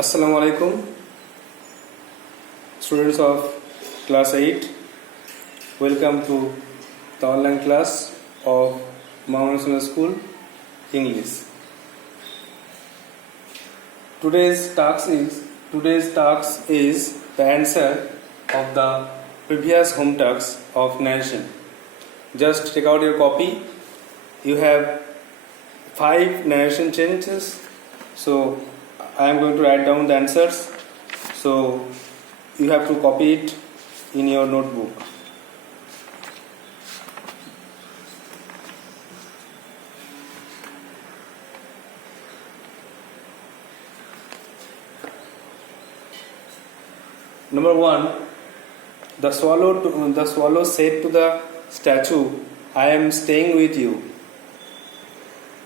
Assalamu alaikum, students of class 8. Welcome to the online class of Mount National School English. Today's task is the answer of the previous home tasks of narration. Just take out your copy. You have 5 narration changes. So I am going to write down the answers. So you have to copy it in your notebook. Number 1, the swallow said to the statue, "I am staying with you."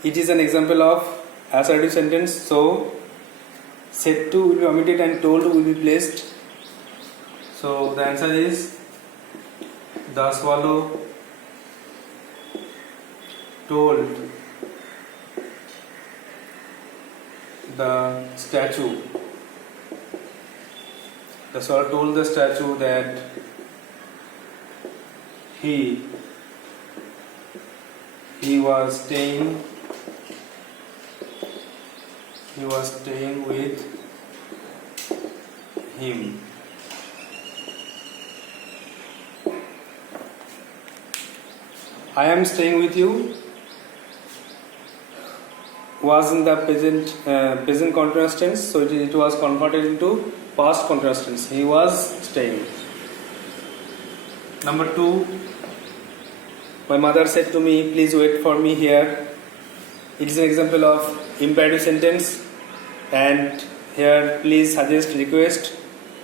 It is an example of assertive sentence. So said to will be omitted and told will be placed. So the answer is the swallow told the statue. The swallow told the statue that he was staying with him. I am staying with you was in the present continuous tense, so it was converted into past continuous tense. He was staying. Number 2, my mother said to me, "Please wait for me here." It is an example of imperative sentence, and here please suggest request.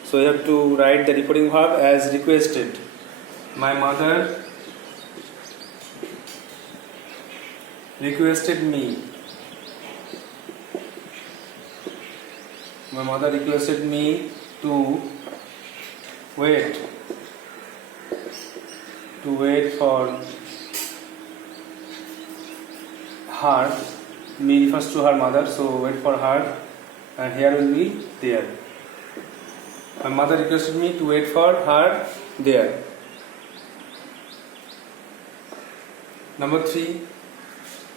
So you have to write the reporting verb as requested. My mother requested me. My mother requested me to wait for her. Me refers to her mother, so wait for her, and here will be there. My mother requested me to wait for her there. Number 3,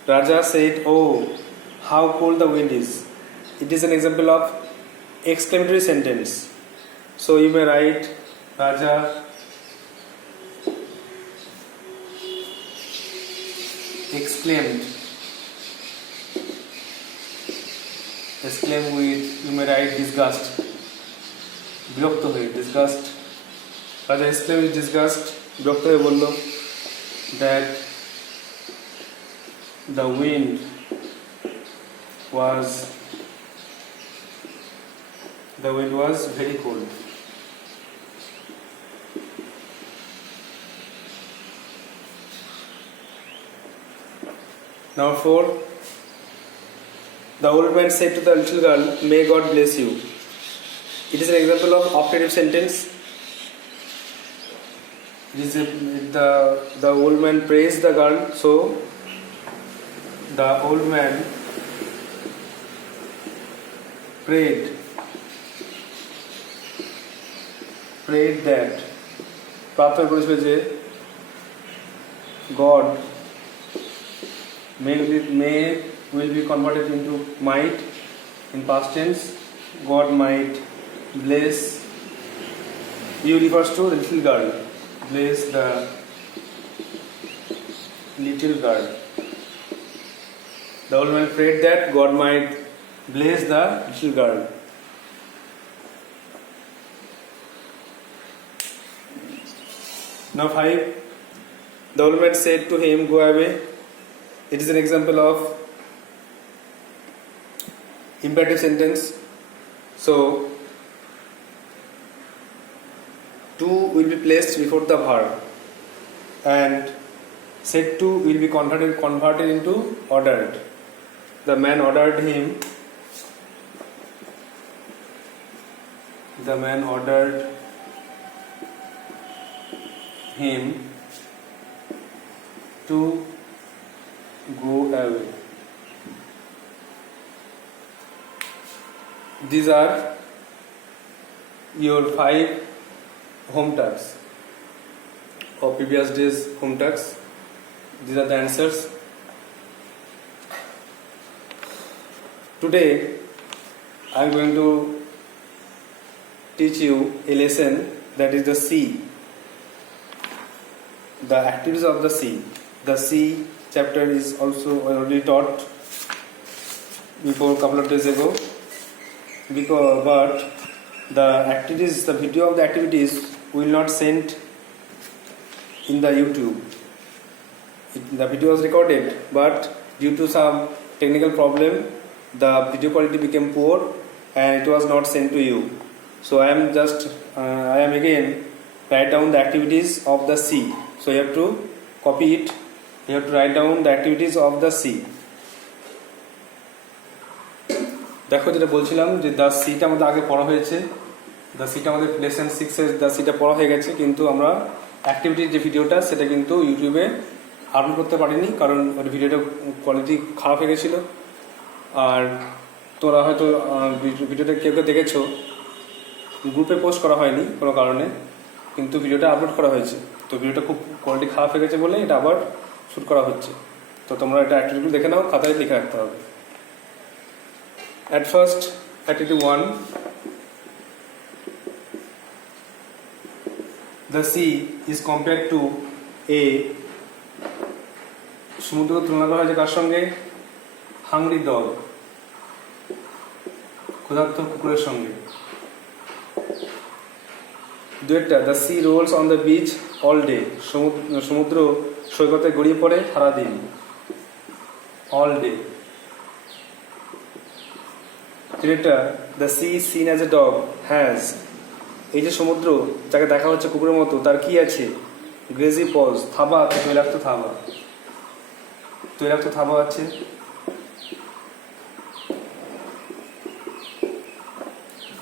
Raja said, "Oh, how cold the wind is." It is an example of exclamatory sentence. So you may write Raja exclaimed with, you may write disgust. বিরক্ত হয়ে, disgust. Raja exclaimed with disgust, বিরক্ত হয়ে বলল that the wind was very cold. Number 4, the old man said to the little girl, "May God bless you." It is an example of optative sentence. The old man praised the girl, so the old man prayed that প্রার্থনা করেছিল যে God may will be converted into might in past tense. God might bless you refers to the little girl. Bless the little girl. The old man prayed that God might bless the little girl. Now 5, the old man said to him, "Go away." It is an example of imperative sentence. So to will be placed before the verb, and said to will be converted into ordered. The man ordered him. The man ordered him to go away. These are your 5 home tasks of previous days home tasks. These are the answers. Today I am going to teach you a lesson that is the sea, the activities of the sea. The sea chapter is also already taught before a couple of days ago, but the activities, the video of the activities will not send in the YouTube. The video was recorded, but due to some technical problem, the video quality became poor and it was not sent to you. So I am again write down the activities of the sea. So you have to copy it. You have to write down the activities of the sea. দেখো যেটা বলছিলাম যে দ্য সিটা আমাদের আগে পড়া হয়েছে, দ্য সিটা আমাদের লেসন 6-এর দ্য সিটা পড়া হয়ে গেছে, কিন্তু আমরা অ্যাক্টিভিটির যে ভিডিওটা সেটা কিন্তু ইউটিউবে আপলোড করতে পারিনি, কারণ ওই ভিডিওটা কোয়ালিটি খারাপ হয়ে গেছিলো। আর তোরা হয়তো ভিডিওটা কেউ কেউ দেখেছো, গ্রুপে পোস্ট করা হয়নি কোনো কারণে, কিন্তু ভিডিওটা আপলোড করা হয়েছে। তো ভিডিওটা খুব কোয়ালিটি খারাপ হয়ে গেছে বলে এটা আবার শ্যুট করা হচ্ছে। তো তোমরা এটা অ্যাক্টিভিটি দেখে নাও, খাতায় লিখে রাখতে হবে। At first, activity 1, the sea is compared to a, সমুদ্রকে তুলনা করা হয়েছে কার সঙ্গে? হাংরি ডগ, ক্ষুধার্ত কুকুরের সঙ্গে। দুয়েরটা, the sea rolls on the beach all day, সমুদ্র সৈকতে গড়িয়ে পড়ে সারাদিন, all day। তিনটা, the sea seen as a dog has, এই যে সমুদ্র যাকে দেখা হচ্ছে কুকুরের মতো, তার কি আছে? গ্রেজি পজ, থাবা আছে, তৈলাক্ত থাবা, তৈলাক্ত থাবা আছে।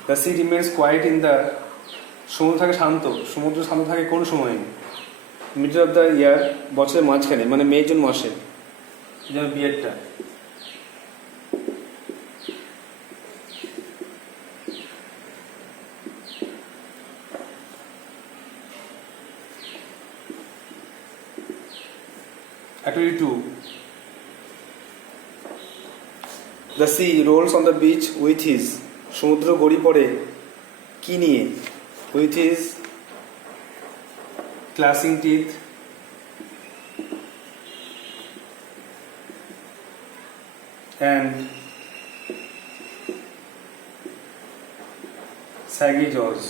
The sea remains quiet in the, সমুদ্র থাকে শান্ত, সমুদ্র শান্ত থাকে কোন সময়ে? মিডল অফ দ্য ইয়ার, বছরের মাঝখানে, মানে মে জুন মাসে, যেমন বিয়েরটা। Activity 2, the sea rolls on the beach with his, সমুদ্র গড়ি পড়ে কি নিয়ে? with his clashing teeth and saggy jaws,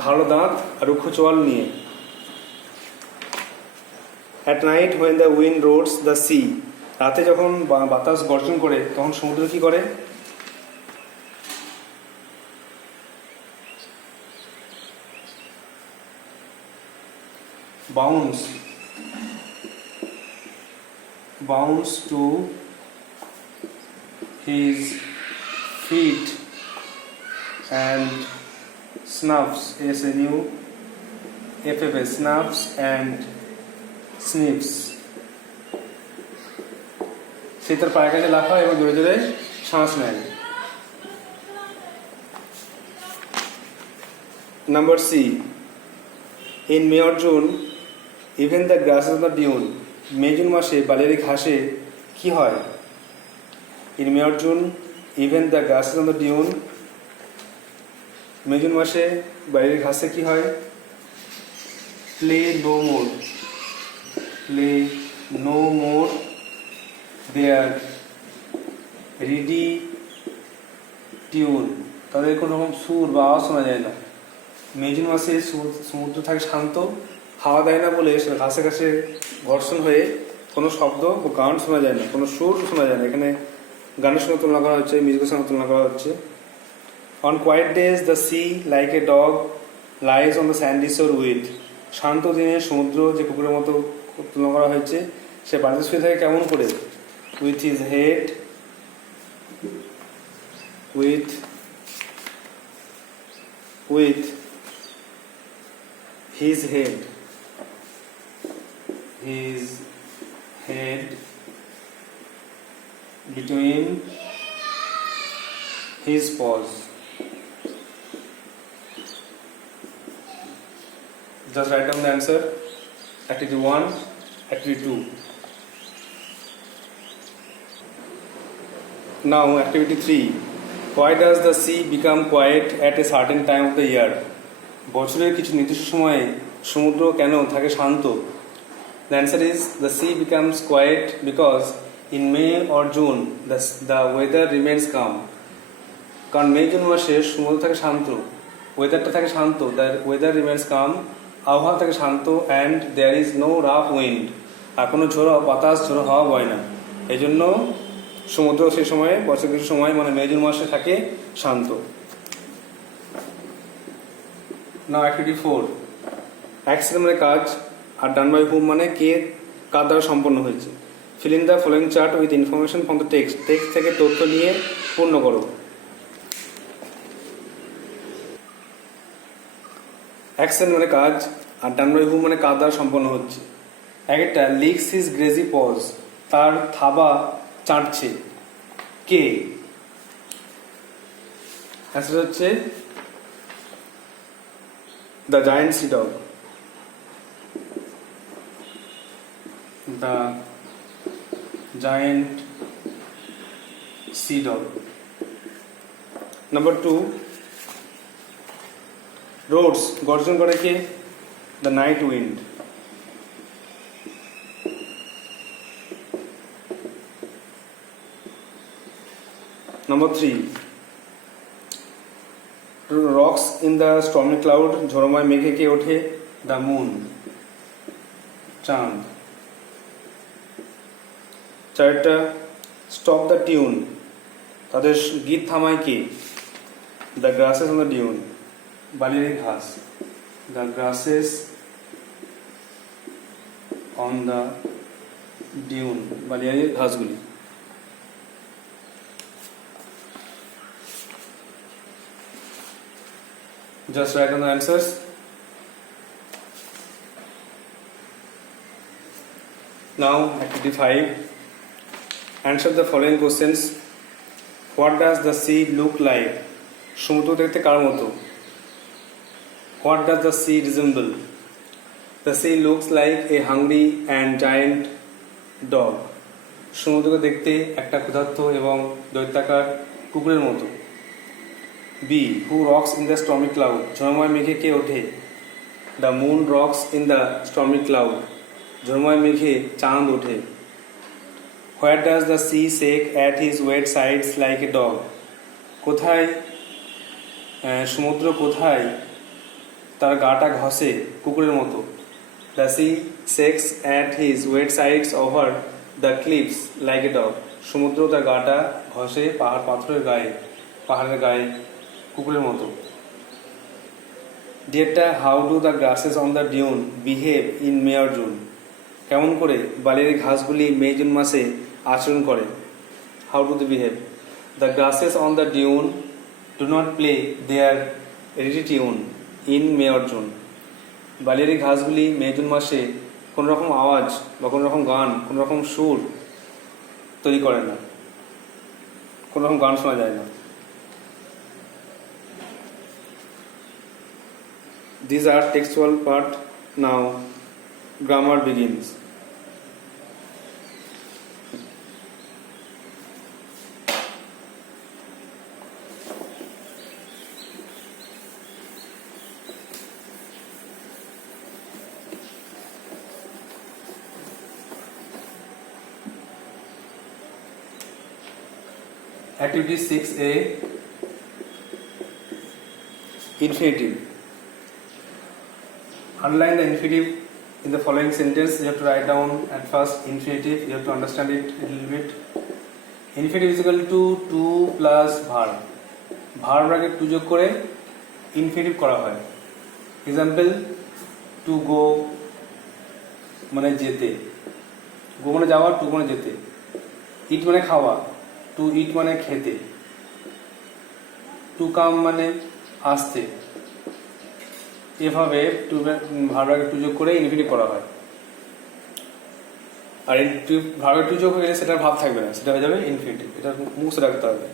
ধারালো দাঁত আর রুক্ষ চোয়াল নিয়ে। At night when the wind roars the sea, রাতে যখন বাতাস গর্জন করে তখন সমুদ্র কি করে? bounce to his feet and snuffs, S-N-U-F-F-S, snuffs and sniffs, সে তার পায়ের কাছে লাফায় এবং জোরে জোরে শ্বাস নেয়। Number C, in May or June even the grasses on the dune, May June মাসে বালির ঘাসে কি হয়? In May or June even the grasses on the dune, May June মাসে বালির ঘাসে কি হয়? Play no more their reedy tune, তাদের কোনো রকম সুর বা আওয়াজ শোনা যায় না। মে জুন মাসে সমুদ্র থাকে শান্ত, হাওয়া দেয় না বলে ঘাসে ঘাসে ঘর্ষণ হয়ে কোনো শব্দ ও গান শোনা যায় না, কোনো সুর শোনা যায় না। এখানে গানের সঙ্গে তুলনা করা হচ্ছে, মিউজিকের সঙ্গে তুলনা করা হচ্ছে। On quiet days the sea like a dog lies on the sandy shore with, শান্ত দিনে সমুদ্র যে কুকুরের মতো তুলনা করা হয়েছে, সে বাড়িতে শুয়ে থাকে কেমন করে? with his head between his paws. Just write down the answer. Activity 1, activity 2. Now activity 3. Why does the sea become quiet at a certain time of the year? বছরের কিছু নির্দিষ্ট সময়ে সমুদ্র কেন থাকে শান্ত? The answer is the sea becomes quiet because in May or June the weather remains calm. কারণ মে June মাসে সমুদ্র থাকে শান্ত, ওয়েদারটা থাকে শান্ত, the weather remains calm, আবহাওয়া থাকে শান্ত, and there is no rough wind, আর কোনো ঝোড়ো বাতাস ঝোড়ো হাওয়া বয় না। এই জন্য সমুদ্র সেই সময়ে বছর কিছু সময় মানে মে জুন মাসে থাকে শান্ত। নাও অ্যাক্টিভিটি 4, অ্যাকশন মানে কাজ আর ডান বাই হুম মানে কে কার দ্বারা সম্পন্ন হয়েছে। Fill in the following chart with information from the text থেকে তথ্য নিয়ে পূর্ণ করো। অ্যাকশন মানে কাজ আর ডান বাই হুম মানে কার দ্বারা সম্পন্ন হচ্ছে। একটা লিক্স হিজ গ্রেজি পজ, তার থাবা চাটছে কে? অ্যান্সার হচ্ছে the giant sea dog. The giant sea dog. Number 2, roads গর্জন করে কে? The night wind. Number 3, rocks in the stormy cloud ঝড়ময় মেঘে কে ওঠে? The moon, চাঁদ। চারটা, স্টপ দ্য টিউন, তাদের গীত থামায় কে? The grasses on the dune, বালির ঘাস। The grasses on the dune, বালিয়ারির ঘাসগুলি। Just write down the answers. Now activity 5, answer the following questions. What does the sea look like? সমুদ্র দেখতে কার মতো? What does the sea resemble? The sea looks like a hungry and giant dog. সমুদ্রকে দেখতে একটা ক্ষুধার্ত এবং দৈত্যাকার কুকুরের মতো। B, who rocks in the stormy cloud? ঝড়ময় মেঘে কে ওঠে? The moon rocks in the stormy cloud. ঝড়ময় মেঘে চাঁদ ওঠে। Where does the sea shake at his wet sides like a dog? কোথায় সমুদ্র কোথায় তার গাটা ঘষে কুকুরের মতো? The sea shakes at his wet sides over the cliffs like a dog. সমুদ্র তার গাটা ঘষে পাহাড়ের গায়ে কুকুরের মতো। ডিয়ারটা, how do the grasses on the dune behave in May or June? কেমন করে বালির ঘাসগুলি মে জুন মাসে আচরণ করে? How do they behave? The grasses on the dune do not play their ready tune in May or June. বালির ঘাসগুলি May June মাসে কোনো রকম আওয়াজ বা কোনো রকম গান, কোনো রকম সুর তৈরি করে না, কোনো রকম গান শোনা যায় না। These are textual part. Now grammar begins. Activity 6A, infinitive. Underline the infinitive in the following sentence. You have to write down at first infinitive. You have to understand it a little bit. Infinitive is equal to to plus verb. Verb আগে to যোগ করে infinitive করা হয়। Example, to go মানে যেতে, go মানে যাওয়া, to মানে যেতে। Eat মানে খাওয়া, to eat মানে খেতে। To come মানে আসতে। এভাবে ভার্ব আগে টু যোগ করে ইনফিনিটিভ করা হয়। আর ভার্বের টু যোগ হয়ে গেলে সেটার ভাব থাকবে না, সেটা হয়ে যাবে ইনফিনিটিভ। এটা মুখস্থ রাখতে হবে।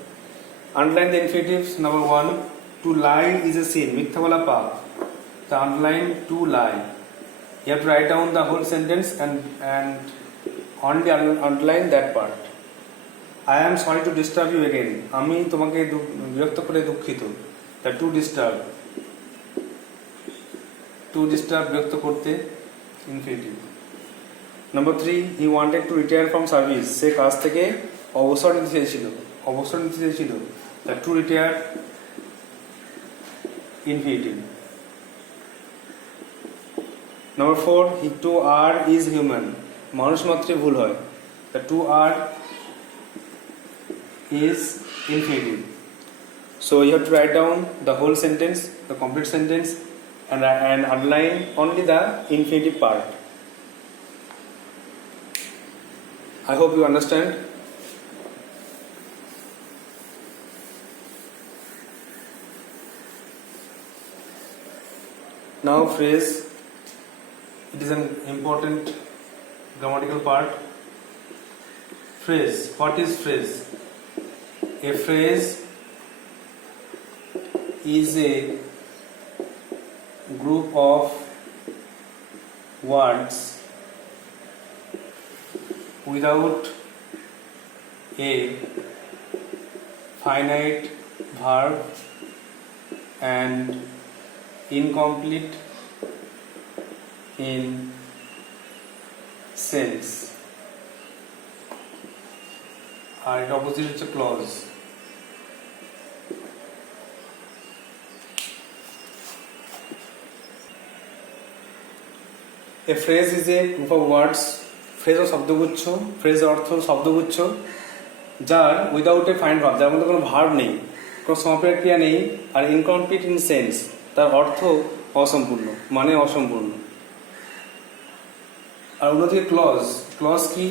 Underline the infinitives. Number 1, to lie is a sin, মিথ্যা বলা পাপ। তো underline to lie, you have to write down the whole sentence and only underline that part. I am sorry to disturb you again, আমি তোমাকে বিরক্ত করে দুঃখিত। the to disturb বিরক্ত করতে, infinitive. Number 3, he wanted to retire from service, সে কাজ থেকে অবসর নিতে চেয়েছিল। the to retire, infinitive. Number 4, he to are is human, মানুষ মাত্রই ভুল হয়। the to are is infinitive. So you have to write down the whole sentence, the complete sentence, and underline only the infinitive part. I hope you understand. Now phrase, it is an important grammatical part. Phrase, what is phrase? A phrase is a group of words without a finite verb and incomplete in sense. আর এর opposite হচ্ছে clause. A phrase is a group of words, phrase ও শব্দগুচ্ছ, phrase অর্থ শব্দগুচ্ছ যার without a find verb, যার মধ্যে কোনো ভার্ব নেই, কোনো সমাপের ক্রিয়া নেই, আর ইনকমপ্লিট ইন সেন্স, তার অর্থ অসম্পূর্ণ, মানে অসম্পূর্ণ। আর অন্যদিকে ক্লজ, ক্লজ কি?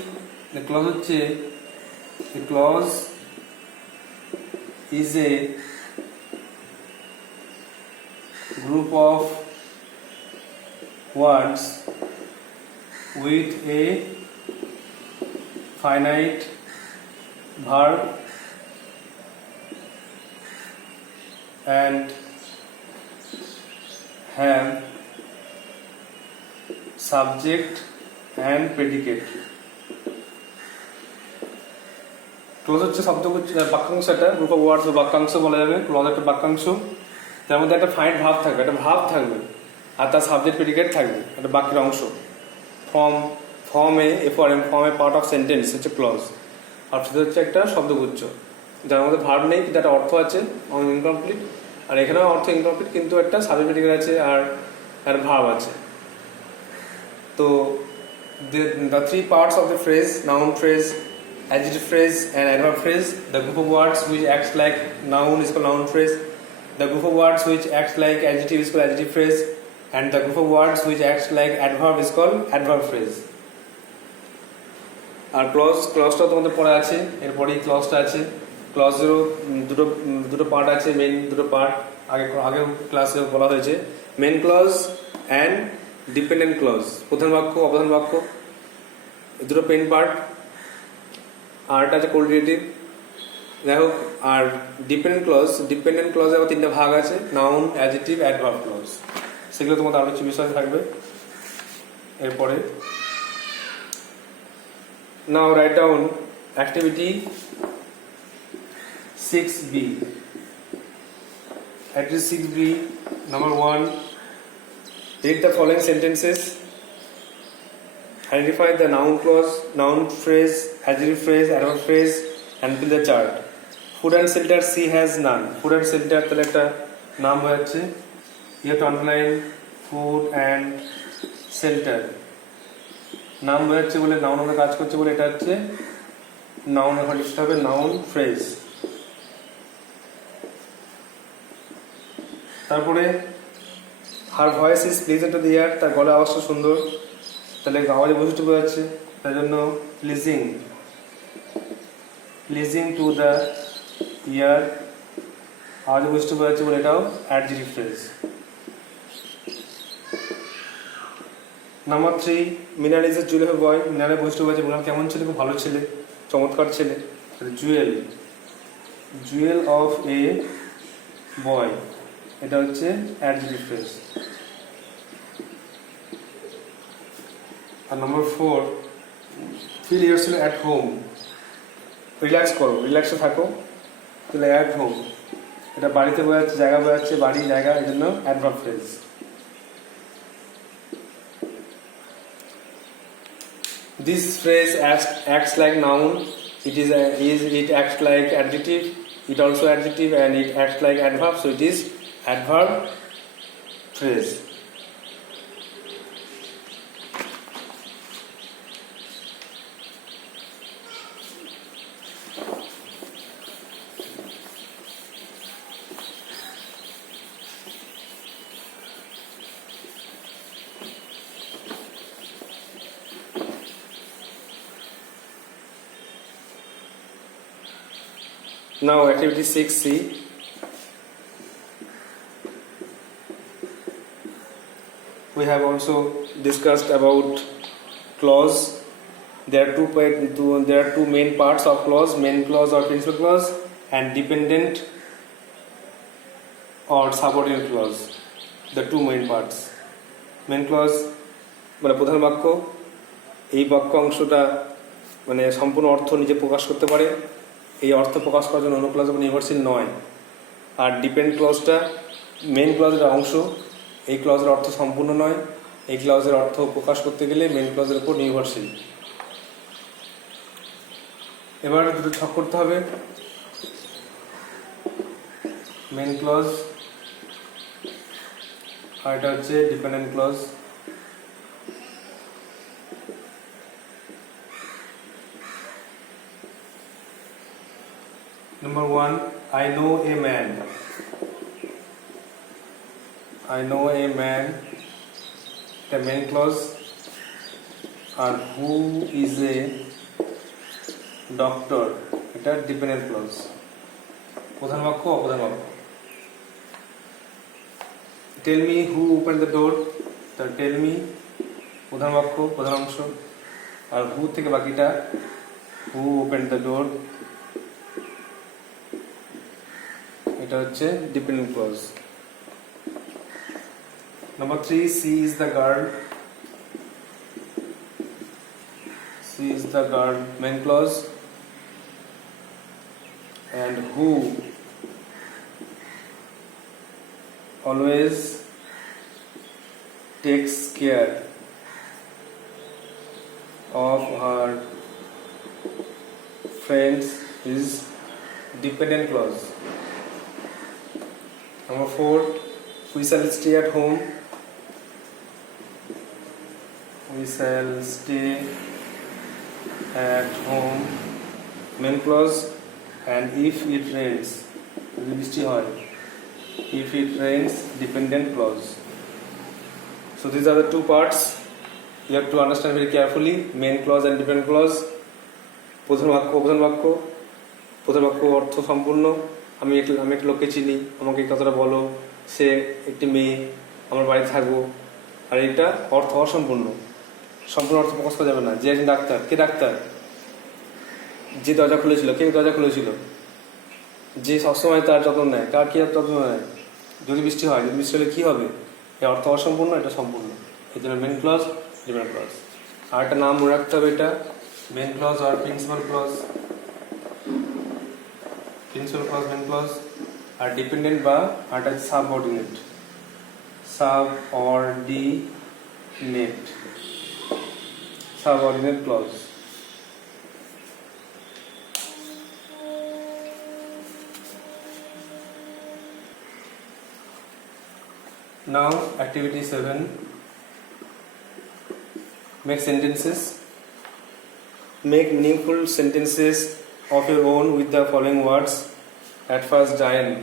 ক্লজ হচ্ছে, a clause is a group of words with a finite verb and have subject and predicate. Close হচ্ছে শব্দগুচ্ছ, বাক্যাংশ, একটা গ্রুপ অফ ওয়ার্ডস বা বাক্যাংশ বলা যাবে। ক্লোজ একটা বাক্যাংশ, তার মধ্যে একটা ফাইন্ড ভাব থাকবে, একটা ভাব থাকবে, আর তার সাবজেক্ট প্রেডিকেট থাকবে, একটা বাক্যের অংশ। ফর্ম এ পার্ট অফ সেন্টেন্স হচ্ছে ক্লজ। আর সেটা হচ্ছে একটা শব্দগুচ্ছ যার মধ্যে ভার্ব নেই কিন্তু একটা অর্থ আছে, ইনকমপ্লিট। আর এখানেও অর্থ ইনকমপ্লিট কিন্তু একটা সাবজেক্ট প্রেডিকেট আছে আর একটা ভার্ব আছে। তো the three parts of the phrase, noun phrase, adjective phrase and adverb phrase. The group of words which acts like noun is called noun phrase. The group of words which acts like adjective is called adjective phrase, and the group of words which acts like adverb is called adverb phrase. আর ক্লজটা তোমাদের পড়া আছে, এরপরেই ক্লজটা আছে। ক্লজেরও দুটো পার্ট আছে, মেন দুটো পার্ট, আগে ক্লাসে বলা হয়েছে। Main clause and dependent clause, প্রধান বাক্য অপ্রধান বাক্য, দুটো মেন পার্ট। আর এটা আছে কোল্ডিনেটিভ, যাই হোক। আর ডিপেন্ডেন্ট ক্লজে আবার তিনটা ভাগ আছে, নাউন, অ্যাডজেক্টিভ, অ্যাডভার্ব ক্লজ। সেগুলো তোমাদের আরো কিছু বিষয় থাকবে এরপরে। Now write down activity 6B. Activity 6B, number 1, read the following sentences. Identify the noun clause, noun phrase, adjective phrase, adverb phrase, and fill the chart. Food and shelter, she has none. Food and shelter তাহলে একটা নাম হয়ে যাচ্ছে। You have to underline food and shelter. নাম হয়ে যাচ্ছে বলে, নাউন আমরা কাজ করছে বলে এটা হচ্ছে নাউন, এখন লিখতে হবে নাউন ফ্রেজ। তারপরে her voice is pleasant to the year, তার গলা আওয়াজটা সুন্দর, তাহলে আওয়াজে বৈশিষ্ট্য বোঝা যাচ্ছে, তার জন্য প্লিজিং টু দ্য ইয়ার, আওয়াজে বৈশিষ্ট্য বোঝা যাচ্ছে বলে এটাও অ্যাডজেক্টিভ ফ্রেজ। নাম্বার 3, মিনাল is a Jewel of a বয়। মিনালের বৈশিষ্ট্য বলছে মিনাল কেমন ছেলে? খুব ভালো ছেলে, চমৎকার ছেলে। Jewel, jewel of a boy, এটা হচ্ছে অ্যাডজেক্টিভ ফ্রেজ। আর number 4, feel yourself at home, relax করো, রিল্যাক্সে থাকো, তাহলে অ্যাট হোম, এটা বাড়িতে বোঝাচ্ছে, জায়গা বোঝাচ্ছে, বাড়ি জায়গা, এই জন্য adverb phrase. This phrase acts like noun. It acts like adjective. It also adjective and it acts like adverb. So it is adverb phrase. Now activity 6C. We have also discussed about clause. There are two main parts of clause: main clause or principal clause, and dependent or subordinate clause. The two main parts. Main clause মানে প্রধান বাক্য, এই বাক্য অংশটা মানে সম্পূর্ণ অর্থ নিজে প্রকাশ করতে পারে, এই অর্থ প্রকাশ করার জন্য অন্য ক্লজ নির্ভরশীল নয়। আর ডিপেন্ড ক্লজটা মেন ক্লজের অংশ, এই ক্লজের অর্থ সম্পূর্ণ নয়, এই ক্লজের অর্থ প্রকাশ করতে গেলে মেন ক্লজের উপর নির্ভরশীল। এবার দুটো ছক করতে হবে। মেন ক্লজ আর এটা হচ্ছে dependent clause. Number 1, I know a man. I know a man, the main clause, or who is a doctor, এটা dependent clause. প্রধান বাক্য অপ্রধান বাক্য। Tell me who opened the door, তা tell me প্রধান বাক্য প্রধান অংশ, আর who থেকে বাকিটা who opened the door, এটা হচ্ছে dependent clause. Number 3, she is the girl. She is the girl, main clause, and who always takes care of her friends is dependent clause. Number 4, we shall stay at home. We shall stay at home, main clause, and if it rains, যদি বৃষ্টি হয়, if it rains, dependent clause. So these are the two parts you have to understand very carefully: main clause and dependent clause. প্রধান বাক্য অপ্রধান বাক্য। প্রধান বাক্য অর্থ সম্পূর্ণ, আমি একটা লোককে চিনি, আমাকে কথাটা বলো, সে একটি মেয়ে, আমার বাড়িতে থাকবো। আর এটা অর্থ অসম্পূর্ণ, সম্পূর্ণ অর্থ প্রকাশ করা যাবে না। যে একজন ডাক্তার, কে ডাক্তার? যে দরজা খুলেছিল, কে দরজা খুলেছিল? যে সবসময় তার যত্ন নেয়, কার কি যত্ন নেয়? যদি বৃষ্টি হয়, যদি বৃষ্টি হলে কী হবে? এই অর্থ অসম্পূর্ণ, এটা সম্পূর্ণ। এই জন্য মেন ক্লজ, ডিপেন্ডেন্ট ক্লজ। আর একটা নাম মনে রাখতে হবে, এটা মেন ক্লজ আর principal clause. Principal clause, main clause, আর ডিপেন্ডেন্ট বা আরটা subordinate, subordinate clause. Now activity 7, make sentences. Make meaningful sentences of your own with the following words. At first, giant.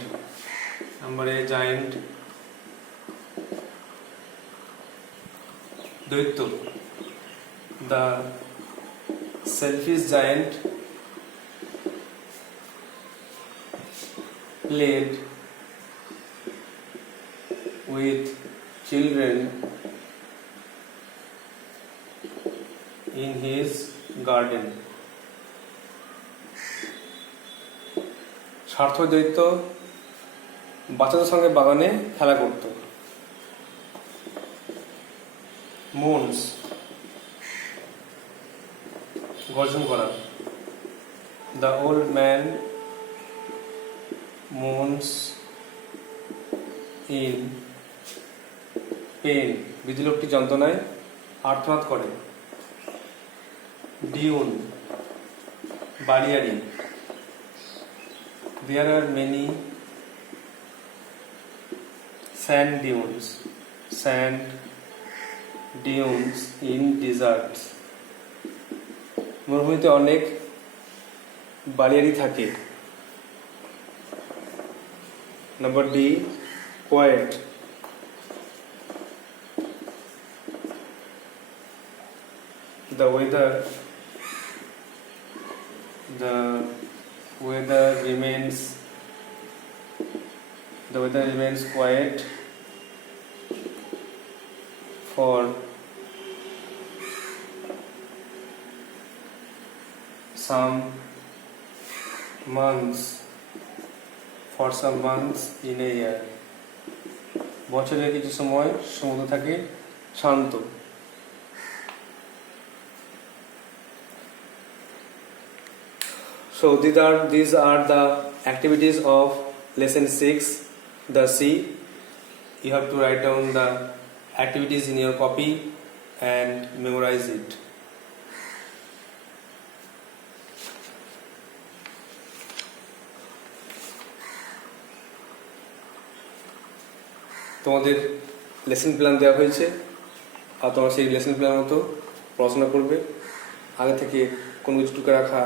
Number A, giant. দৈত্য, the selfish giant played with children in his garden. স্বার্থ দৈত্য বাচ্চাদের সঙ্গে বাগানে খেলা করত। moans গর্জন করা। The old man moans in pain বৃদ্ধ লোকটি যন্ত্রণায় আর্তনাদ করে। ডিউন বালিয়াড়ি। There are many sand dunes in deserts. মরুভূমিতে অনেক বালিয়াড়ি থাকে। Number D, quiet. The weather remains quiet for some months in a year. বছরের কিছু সময় সমুদ্র থাকে শান্ত। So these are the activities of lesson 6, the sea. You have to write down the activities in your copy and memorize it. তোমাদের lesson plan দেওয়া হয়েছে আর তোমরা সেই লেসন প্ল্যান মতো পড়াশোনা করবে। আগে থেকে কোনো কিছু টুকে রাখা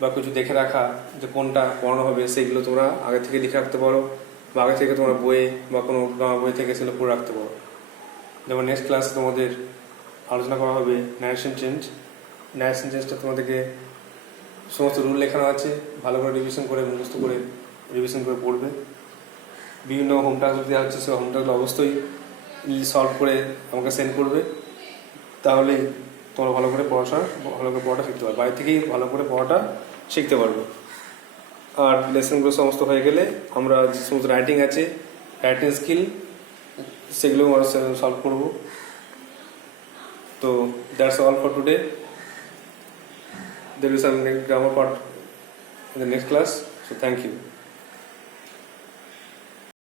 বা কিছু দেখে রাখা যে কোনটা পড়ানো হবে সেগুলো তোমরা আগে থেকে লিখে রাখতে পারো বা আগে থেকে তোমার বইয়ে বা কোনো বই থেকে সেগুলো পড়ে রাখতে পারো। যেমন নেক্সট ক্লাসে তোমাদের আলোচনা করা হবে ন্যারেশন চেঞ্জটা তোমাদেরকে সমস্ত রুল লেখানো আছে, ভালো করে রিভিশন করে মুখস্থ করে রিভিশন করে পড়বে। বিভিন্ন হোম টাস্ক দেওয়া হচ্ছে, সেই হোম টাস্কগুলো অবশ্যই সলভ করে আমাকে সেন্ড করবে, তাহলে তোমরা ভালো করে পড়াটা শিখতে পারবে, বাড়ি থেকেই ভালো করে পড়াটা শিখতে পারবে। আর লেসনগুলো সমস্ত হয়ে গেলে আমরা যে সমস্ত রাইটিং আছে, রাইটিং স্কিল, সেগুলো আমরা সলভ করবো। তো that's all for today. There is some grammar part in the next class, so thank you.